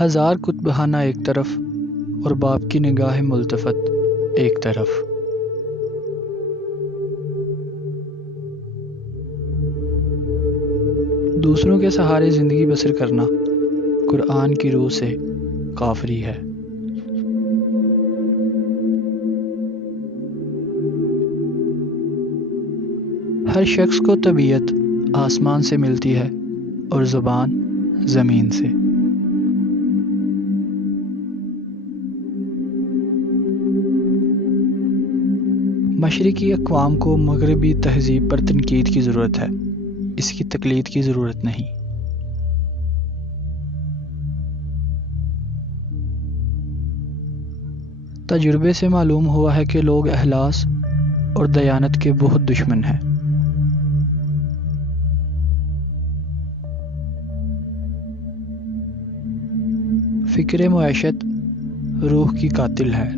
ہزار کتبخانہ ایک طرف اور باپ کی نگاہ ملتفت ایک طرف۔ دوسروں کے سہارے زندگی بسر کرنا قرآن کی روح سے کافری ہے۔ ہر شخص کو طبیعت آسمان سے ملتی ہے اور زبان زمین سے۔ مشرقی اقوام کو مغربی تہذیب پر تنقید کی ضرورت ہے، اس کی تقلید کی ضرورت نہیں۔ تجربے سے معلوم ہوا ہے کہ لوگ اخلاص اور دیانت کے بہت دشمن ہیں۔ فکر معیشت روح کی قاتل ہے۔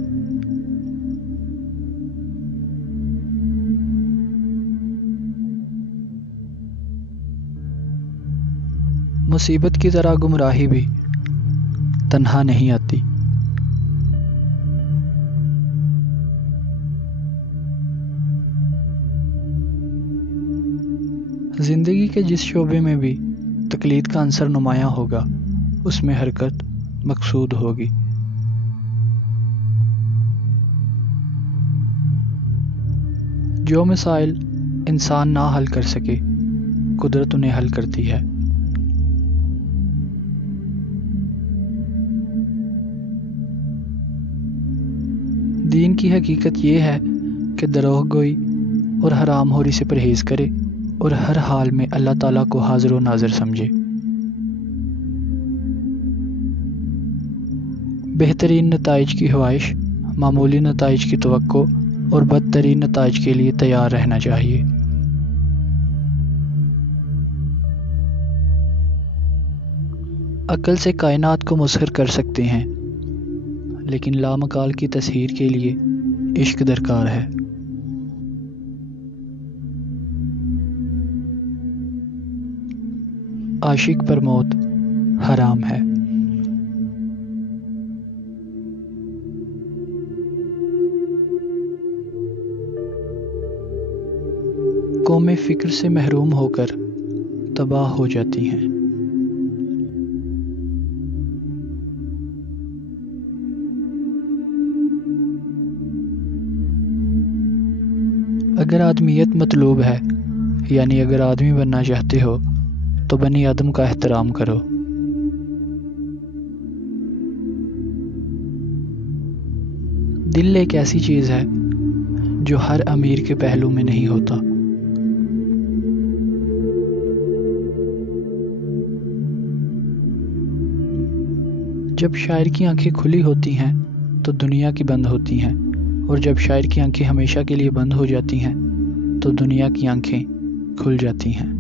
مصیبت کی طرح گمراہی بھی تنہا نہیں آتی۔ زندگی کے جس شعبے میں بھی تقلید کا عنصر نمایاں ہوگا، اس میں حرکت مقصود ہوگی۔ جو مسائل انسان نہ حل کر سکے، قدرت انہیں حل کرتی ہے۔ دین کی حقیقت یہ ہے کہ دروغ گوئی اور حرام خوری سے پرہیز کرے اور ہر حال میں اللہ تعالیٰ کو حاضر و ناظر سمجھے۔ بہترین نتائج کی خواہش، معمولی نتائج کی توقع اور بدترین نتائج کے لیے تیار رہنا چاہیے۔ عقل سے کائنات کو مسخر کر سکتے ہیں، لیکن لامکال کی تصہیر کے لیے عشق درکار ہے۔ عاشق پر موت حرام ہے۔ قومیں فکر سے محروم ہو کر تباہ ہو جاتی ہیں۔ اگر آدمیت مطلوب ہے، یعنی اگر آدمی بننا چاہتے ہو تو بنی آدم کا احترام کرو۔ دل ایک ایسی چیز ہے جو ہر امیر کے پہلو میں نہیں ہوتا۔ جب شاعر کی آنکھیں کھلی ہوتی ہیں تو دنیا کی بند ہوتی ہیں، اور جب شاعر کی آنکھیں ہمیشہ کے لیے بند ہو جاتی ہیں تو دنیا کی آنکھیں کھل جاتی ہیں۔